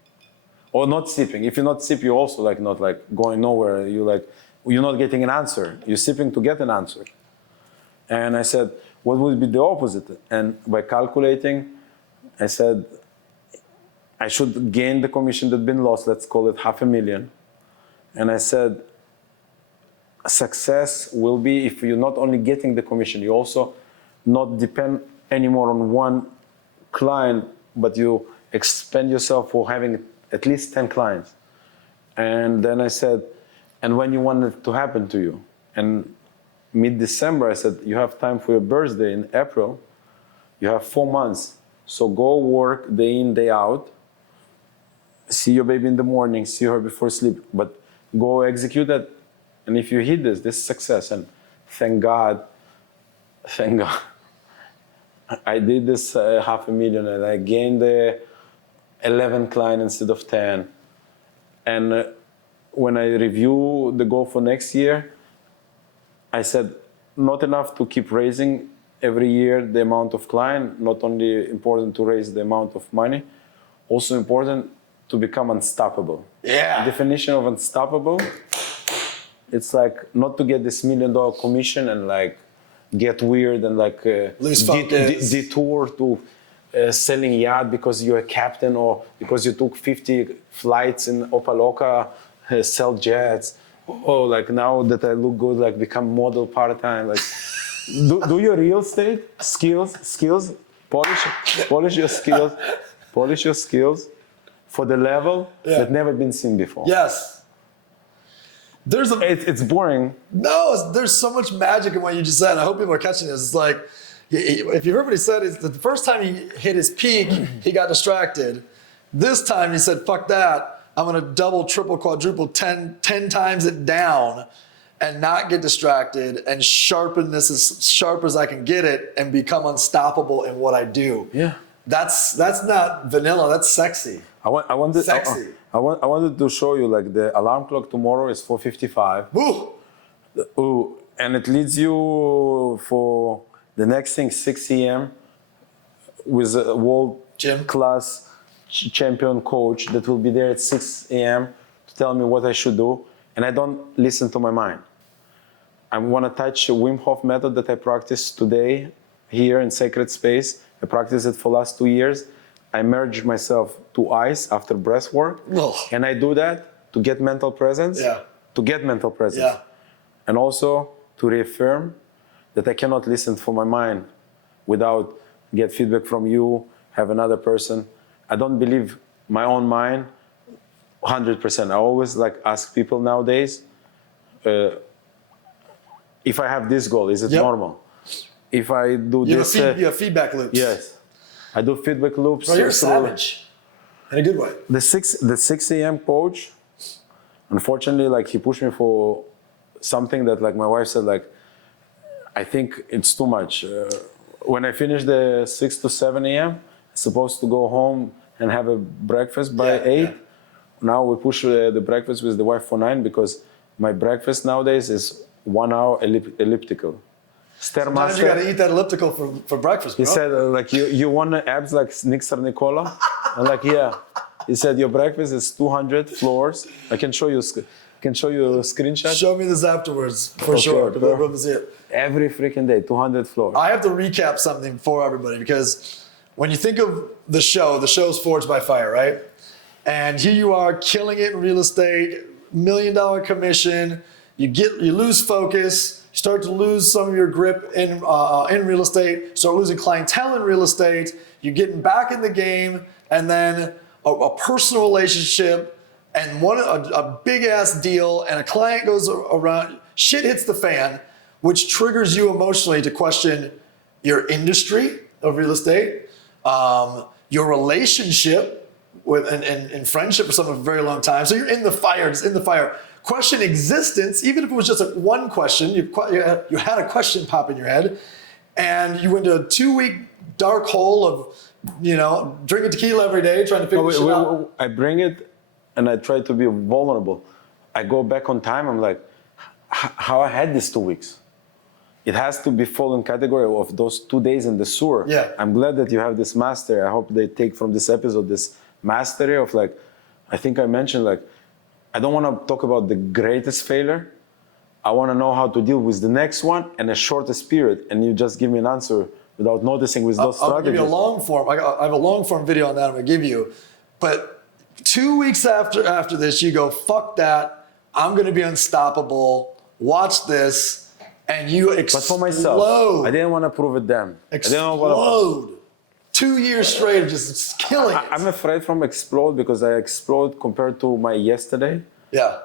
Or not sipping. If you not sip, you also like not like going nowhere. You're not getting an answer. You're sipping to get an answer. And I said, what would be the opposite? And by calculating, I said, I should gain the commission that's been lost. Let's call it $500,000. And I said, success will be if you're not only getting the commission, you also not depend anymore on one client, but you expand yourself for having at least 10 clients. And then I said, and when you want it to happen to you? And mid-December, I said, you have time for your birthday in April. You have 4 months. So go work day in, day out. See your baby in the morning, see her before sleep, but go execute that. And if you hit this is success. And thank God, I did this $500,000 and I gained 11 clients instead of 10. And when I review the goal for next year, I said, not enough to keep raising every year the amount of client, not only important to raise the amount of money, also important to become unstoppable. Yeah. The definition of unstoppable, it's like not to get this $1 million commission and like get weird and like lose focus. detour to selling yacht because you're a captain or because you took 50 flights in Opaloka, sell jets. Oh, like now that I look good, like become model part-time. Like do your real estate skills, polish your skills for the level that never been seen before. Yes. It's boring. No, there's so much magic in what you just said. I hope people are catching this. It's like, if you heard what he said, is the first time he hit his peak, he got distracted. This time he said, fuck that. I'm going to double, triple, quadruple, 10 times it down and not get distracted and sharpen this as sharp as I can get it and become unstoppable in what I do. Yeah. That's not vanilla. That's sexy. I wanted Sexy. I wanted to show you like the alarm clock tomorrow is 4:55. Woo! Ooh, and it leads you for the next thing 6 a.m. with a world Gym. class champion coach that will be there at 6 a.m. to tell me what I should do, and I don't listen to my mind. I want to touch a Wim Hof method that I practice today here in Sacred Space. I practiced it for the last 2 years. I merge myself to ice after breath work, and I do that to get mental presence. Yeah. To get mental presence. Yeah. And also to reaffirm that I cannot listen for my mind without get feedback from you, have another person. I don't believe my own mind 100%. I always like ask people nowadays, if I have this goal, is it normal? If I do this... You have feedback loops. Yes. I do feedback loops. Well, you're savage. In a good way. The 6 a.m. coach, unfortunately, like he pushed me for something that like my wife said, like, I think it's too much. When I finished the 6 to 7 a.m., supposed to go home and have a breakfast by 8. Now we push the breakfast with the wife for 9 because my breakfast nowadays is 1 hour elliptical. Sometimes you got to eat that elliptical for breakfast, bro. He said, like, you want abs like Nick Sarnicola? I'm like, yeah. He said, your breakfast is 200 floors. I can show you a screenshot. Show me this afterwards, for sure. To let everyone see it. Every freaking day, 200 floors. I have to recap something for everybody because when you think of the show's Forged by Fire, right? And here you are killing it in real estate, $1 million commission. You lose focus. You start to lose some of your grip in real estate. Start losing clientele in real estate. You're getting back in the game, and then a personal relationship, and a big ass deal, and a client goes around. Shit hits the fan, which triggers you emotionally to question your industry of real estate, your relationship with and friendship for someone for a very long time. So you're in the fire, just in the fire. Question existence, even if it was just one question, you had a question pop in your head, and you went to a 2-week dark hole of, drinking tequila every day, trying to figure shit out. I bring it, and I try to be vulnerable. I go back on time. I'm like, how I had these 2 weeks. It has to be fall in category of those 2 days in the sewer. Yeah. I'm glad that you have this mastery. I hope they take from this episode this mastery of like, I think I mentioned like, I don't want to talk about the greatest failure. I want to know how to deal with the next one and the shortest period. And you just give me an answer without noticing with those strategies. I'll give you a long form. I have a long form video on that I'm going to give you. But 2 weeks after this, you go, fuck that. I'm going to be unstoppable. Watch this. And you explode. But for myself, I didn't want to prove it them. Explode. 2 years straight of just killing it. I'm afraid from explode because I explode compared to my yesterday. Yeah.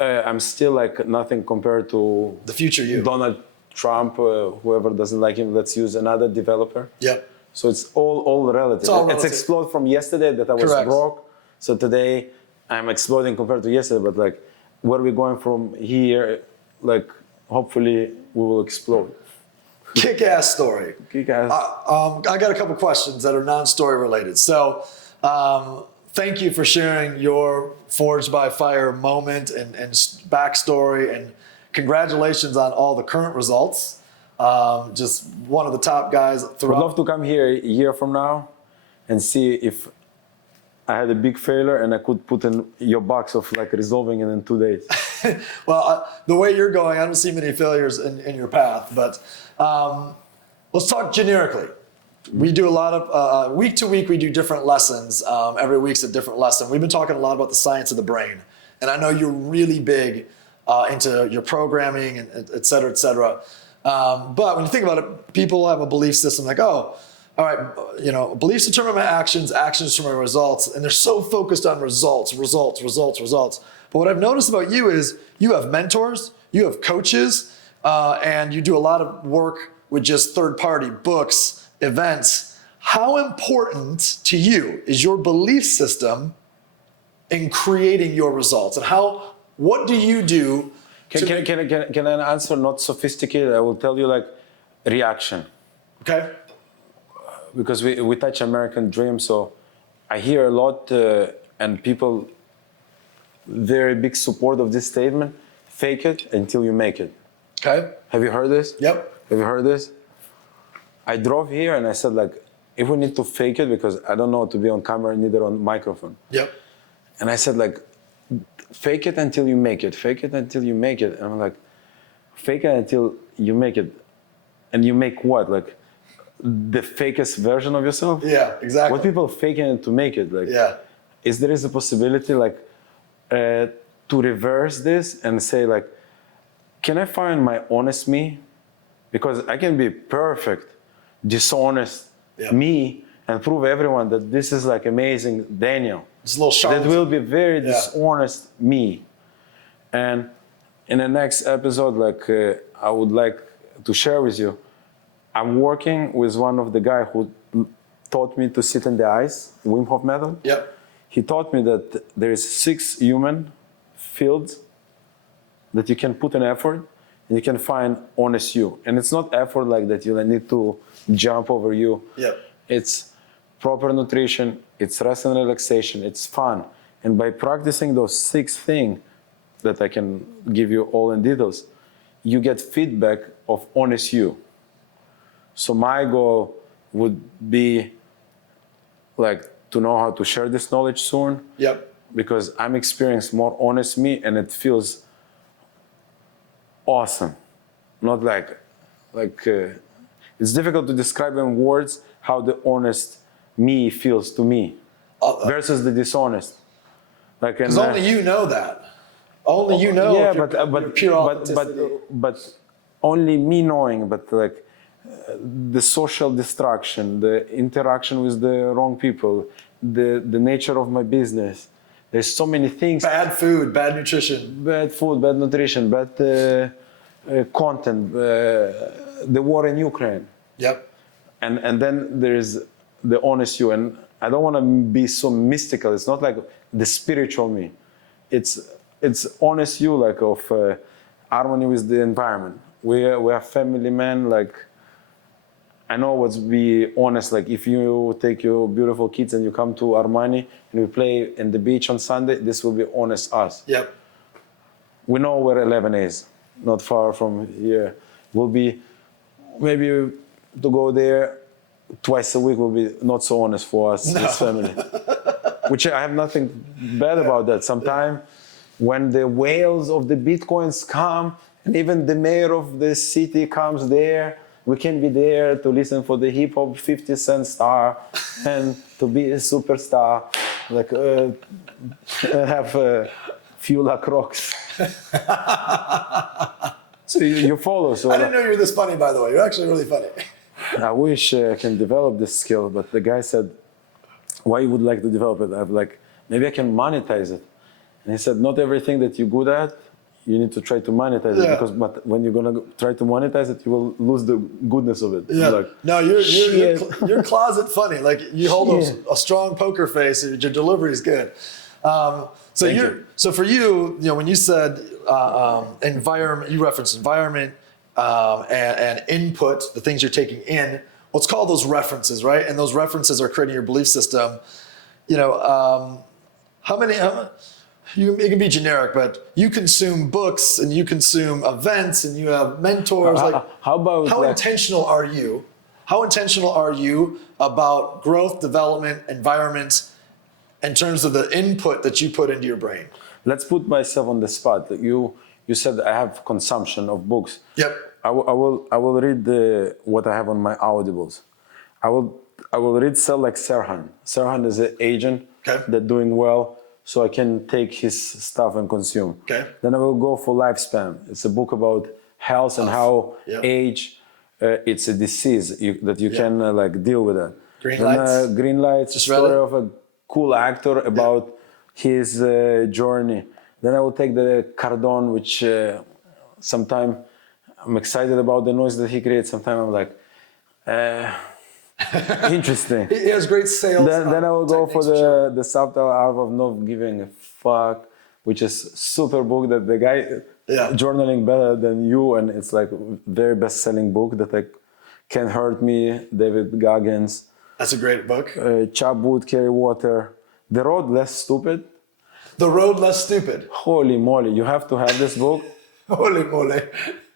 I'm still like nothing compared to the future you. Donald Trump, whoever doesn't like him, let's use another developer. Yep. So it's all relative. It's explode from yesterday that I was broke. So today I'm exploding compared to yesterday, but like where we're going from here, like hopefully we will explode. Kick-ass story. Kick-ass. I got a couple questions that are non-story related. So thank you for sharing your Forged by Fire moment and backstory, and congratulations on all the current results. Just one of the top guys throughout. I'd love to come here a year from now and see if I had a big failure and I could put in your box of like resolving it in 2 days. Well, the way you're going, I don't see many failures in your path, but let's talk generically. We do a lot of, week to week, we do different lessons. Every week's a different lesson. We've been talking a lot about the science of the brain. And I know you're really big into your programming, and et cetera, et cetera. But when you think about it, people have a belief system like, oh, all right, beliefs determine my actions, actions determine my results. And they're so focused on results. But what I've noticed about you is you have mentors, you have coaches, and you do a lot of work with just third-party books, events. How important to you is your belief system in creating your results? And what do you do? Can I answer not sophisticated? I will tell you like reaction. Okay. Because we touch American dream, so I hear a lot and people very big support of this statement, fake it until you make it. Okay. Have you heard this? Yep. Have you heard this? I drove here and I said like, if we need to fake it, because I don't know how to be on camera, neither on microphone. Yep. And I said like, fake it until you make it, fake it until you make it. And I'm like, fake it until you make it. And you make what? Like the fakest version of yourself? Yeah, exactly. What people faking it to make it? Like, yeah. Is there a possibility like to reverse this and say like, can I find my honest me? Because I can be perfect, dishonest me and prove everyone that this is like amazing Daniel. It's a little sharp. That will be very dishonest me. And in the next episode, like I would like to share with you, I'm working with one of the guys who taught me to sit in the ice, Wim Hof method. Yep. He taught me that there is 6 human fields that you can put in effort and you can find honest you. And it's not effort like that you need to jump over you. Yep. It's proper nutrition, it's rest and relaxation, it's fun. And by practicing those 6 things that I can give you all in details, you get feedback of honest you. So my goal would be like to know how to share this knowledge soon. Yep. Because I'm experiencing more honest me, and it feels awesome. Not like it's difficult to describe in words how the honest me feels to me versus the dishonest. Like, because only you know that. Only you know. Yeah, if you're, you're pure authenticity. but only me knowing. But like the social distraction, the interaction with the wrong people, the nature of my business. There's so many things. Bad food, bad nutrition. Bad food, bad nutrition, bad content, the war in Ukraine. Yep. And then there's the honest you. And I don't want to be so mystical. It's not like the spiritual me. It's honest you, like of harmony with the environment. We are family men, like I know what's be honest, like if you take your beautiful kids and you come to Armani and we play in the beach on Sunday, this will be honest us. Yep. We know where 11 is, not far from here. Will be maybe to go there twice a week will be not so honest for us as family. Which I have nothing bad about that. Sometimes when the whales of the Bitcoins come and even the mayor of the city comes there, we can be there to listen for the hip hop 50 Cent star and to be a superstar, like have a few La Crocs. So you follow. So I didn't know you were this funny, by the way. You're actually really funny. I wish I can develop this skill, but the guy said, why you would like to develop it? I'm like, maybe I can monetize it. And he said, not everything that you're good at, you need to try to monetize it, because but when you're gonna try to monetize it, you will lose the goodness of it. Yeah. Like, no, you're closet funny. Like you hold a strong poker face. Your delivery is good. So for you, when you said environment, you referenced environment and input, the things you're taking in. Let's call those references, right? And those references are creating your belief system. It can be generic, but you consume books and you consume events and you have mentors. How intentional are you? How intentional are you about growth, development, environment, in terms of the input that you put into your brain? Let's put myself on the spot. You said I have consumption of books. Yep. I will read what I have on my audibles. I will read sell like Serhan. Serhan is an agent that's doing well, so I can take his stuff and consume. Okay. Then I will go for Lifespan. It's a book about health and how age, it's a disease that you can deal with it. Green Lights, a story of a cool actor about his journey. Then I will take the Cardone, which sometimes I'm excited about the noise that he creates. Sometimes I'm like, interesting. He has great sales. Then I will go for the subtle art of not giving a fuck, which is super book that the guy journaling better than you, and it's like very best-selling book that Can't Hurt Me, David Goggins. That's a great book. Chop Wood, Carry Water. The Road Less Stupid. The Road Less Stupid. Holy moly, you have to have this book. Holy moly.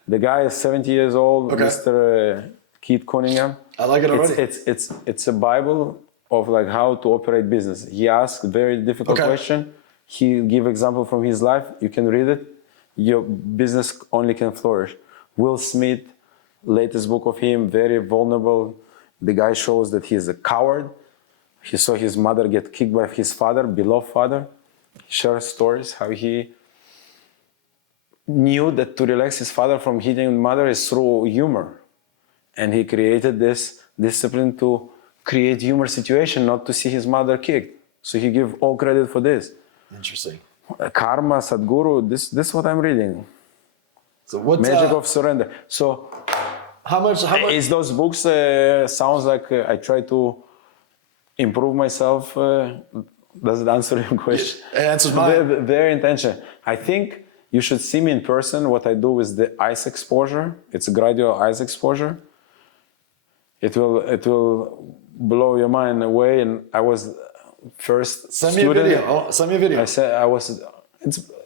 The guy is 70 years old, Mr. Keith Cunningham. I like it already. It's a Bible of how to operate business. He asks very difficult question. He give example from his life. You can read it. Your business only can flourish. Will Smith, latest book of him, very vulnerable. The guy shows that he's a coward. He saw his mother get kicked by his father, beloved father. He shares stories how he knew that to relax his father from hitting his mother is through humor. And he created this discipline to create humor situation, not to see his mother kicked. So he give all credit for this. Interesting. Karma, Sadhguru, this is what I'm reading. So what's Magic of Surrender. So how much is those books sounds like I try to improve myself? Does it answer your question? It answers mine. Very intention. I think you should see me in person. What I do is the ice exposure. It's a gradual ice exposure. it will blow your mind away. And I was first Send me a student. video. Oh, send me a video. I said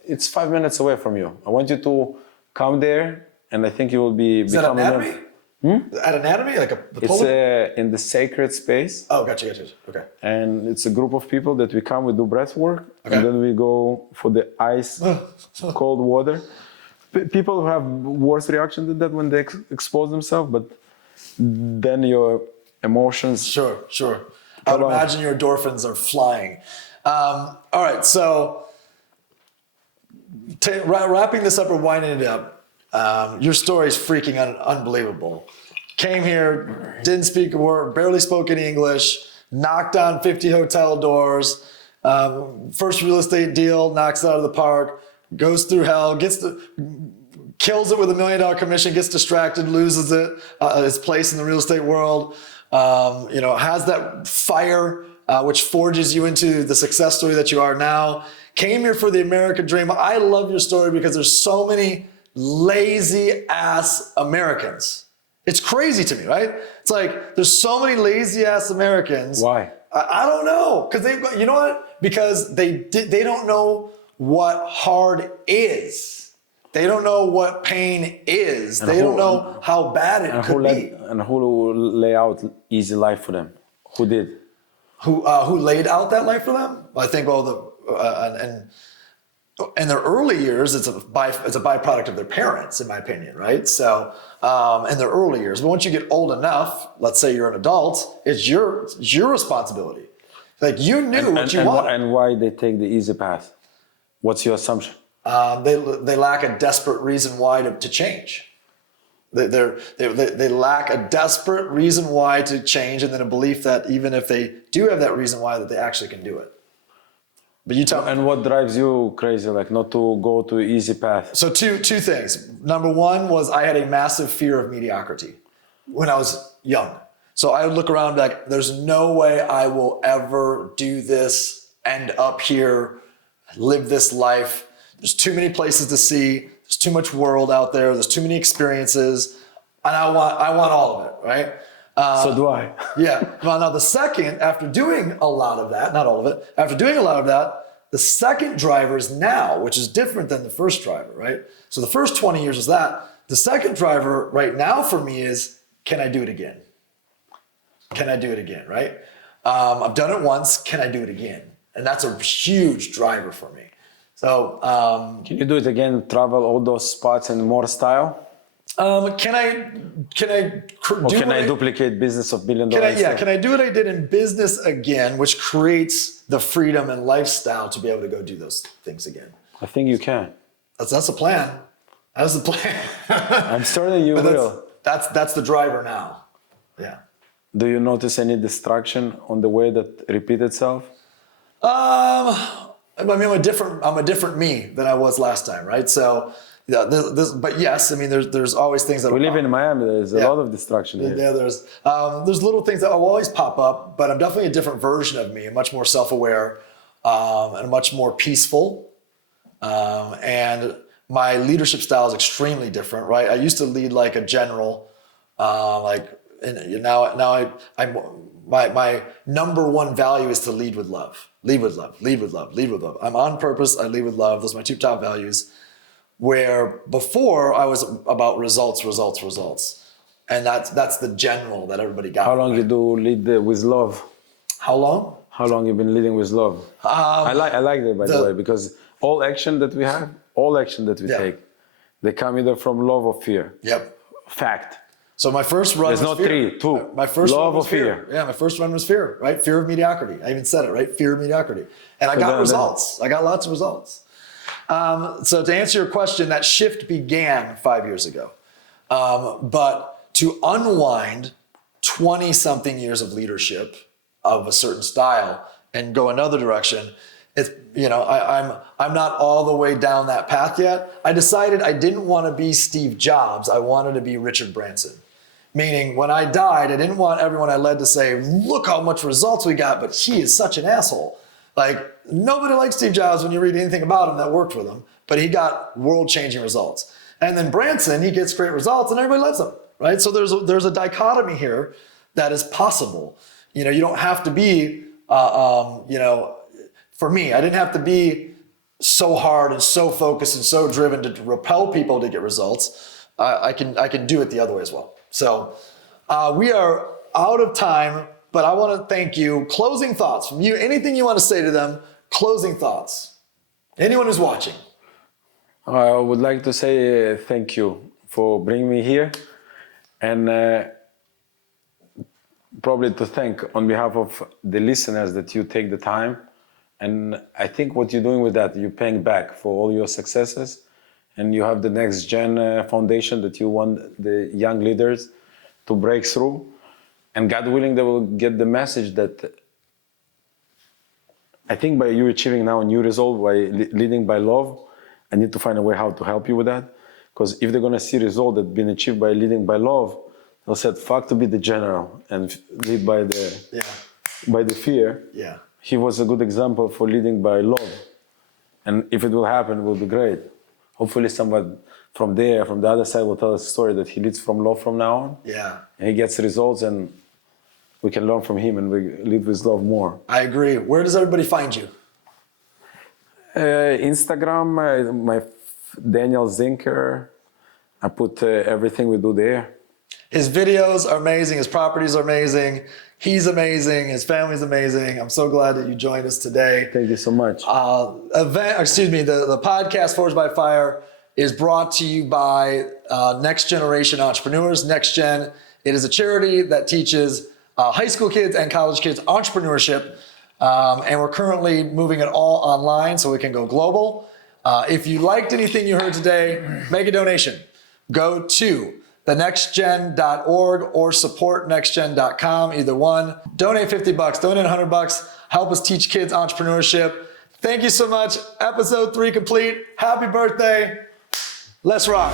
it's 5 minutes away from you. I want you to come there, and I think you will be Is that become anatomy? At anatomy, like the It's Poland? in the sacred space, Oh, gotcha. Okay. and it's a group of people that we come. We do breath work, Okay. and then we go for the ice, cold water. People who have worse reaction to that when they expose themselves, but then your emotions. Sure. I would imagine your endorphins are flying. All right, so wrapping this up or winding it up, your story is freaking unbelievable. Came here, didn't speak a word, barely spoke any English, knocked on 50 hotel doors, first real estate deal, knocks it out of the park, goes through hell, kills it with $1 million commission, gets distracted, loses it, his place in the real estate world, has that fire which forges you into the success story that you are now. Came here for the American dream. I love your story because there's so many lazy ass Americans. It's crazy to me, right? It's like there's so many lazy ass Americans. Why? I don't know, because you know what? Because they don't know what hard is. They don't know what pain is. They don't know how bad it could be. And who lay out easy life for them? Who did? Who laid out that life for them? I think in their early years, it's a byproduct of their parents, in my opinion, right? So in their early years, but once you get old enough, let's say you're an adult, it's your responsibility. Like you knew what you wanted. And why they take the easy path? What's your assumption? They lack a desperate reason why to change. They lack a desperate reason why to change, and then a belief that even if they do have that reason why, that they actually can do it. But you tell me. And what drives you crazy, like not to go to easy path? So two things. Number one was I had a massive fear of mediocrity when I was young. So I would look around like, there's no way I will ever do this, end up here, live this life. There's too many places to see. There's too much world out there. There's too many experiences, and I want all of it, right? So do I. Yeah. Well, now the second, after doing a lot of that, not all of it, after doing a lot of that, the second driver is now, which is different than the first driver, right? So the first 20 years is that. The second driver right now for me is, can I do it again? Can I do it again, right? I've done it once, can I do it again? And that's a huge driver for me. So Can you do it again, travel all those spots in more style? Can I Duplicate business of $1 billion? Can I do what I did in business again, which creates the freedom and lifestyle to be able to go do those things again? I think you can. That's the plan. That's the plan. I'm certain you will. That's the driver now. Yeah. Do you notice any distraction on the way that repeat itself? I mean, I'm a different me than I was last time, right? So, yeah, but yes, I mean, there's always things that We live in Miami. There's a lot of distraction here. Yeah, there's little things that will always pop up, but I'm definitely a different version of me, much more self-aware, and much more peaceful. And my leadership style is extremely different, right? I used to lead like a general, my number one value is to lead with love. Lead with love, lead with love, lead with love. I'm on purpose, I lead with love. Those are my two top values. Where before I was about results. And that's the general that everybody got. How long you do lead with love? How long? How long you been leading with love? I like that, by the way, because all action that we take, they come either from love or fear. Yep. Fact. So my first run There's was not fear. 3, 2. My first love run was or fear. Yeah, my first run was fear, right? Fear of mediocrity. I even said it, right? Fear of mediocrity. And I got results. I got lots of results. So to answer your question, that shift began 5 years ago. But to unwind 20-something years of leadership of a certain style and go another direction, it's, I'm not all the way down that path yet. I decided I didn't want to be Steve Jobs. I wanted to be Richard Branson. Meaning when I died, I didn't want everyone I led to say, look how much results we got, but he is such an asshole. Like nobody likes Steve Jobs when you read anything about him that worked with him, but he got world-changing results. And then Branson, he gets great results and everybody loves him, right? So there's a dichotomy here that is possible. You know, you don't have to be, you know, for me, I didn't have to be so hard and so focused and so driven to repel people to get results. I can do it the other way as well. So we are out of time, but I want to thank you. Closing thoughts from you. Anything you want to say to them? Closing thoughts. Anyone who's watching. I would like to say thank you for bringing me here, and probably to thank on behalf of the listeners that you take the time. And I think what you're doing with that, you're paying back for all your successes, and you have the next gen foundation that you want the young leaders to break through. And God willing, they will get the message that I think by you achieving now a new result by leading by love, I need to find a way how to help you with that. Because if they're going to see result that been achieved by leading by love, they'll say, fuck to be the general and lead by the fear. Yeah. He was a good example for leading by love. And if it will happen, it will be great. Hopefully someone from there, from the other side, will tell us a story that he leads from love from now on. Yeah. And he gets results, and we can learn from him and we lead with love more. I agree. Where does everybody find you? Instagram, my Daniel Tzinker. I put everything we do there. His videos are amazing. His properties are amazing. He's amazing. His family's amazing. I'm so glad that you joined us today. Thank you so much. The podcast Forged by Fire is brought to you by Next Generation Entrepreneurs. Next Gen, it is a charity that teaches high school kids and college kids entrepreneurship. And we're currently moving it all online so we can go global. If you liked anything you heard today, make a donation. Go to thenextgen.org or supportnextgen.com, either one. Donate $50, donate $100, help us teach kids entrepreneurship. Thank you so much. Episode 3 complete. Happy birthday. Let's rock.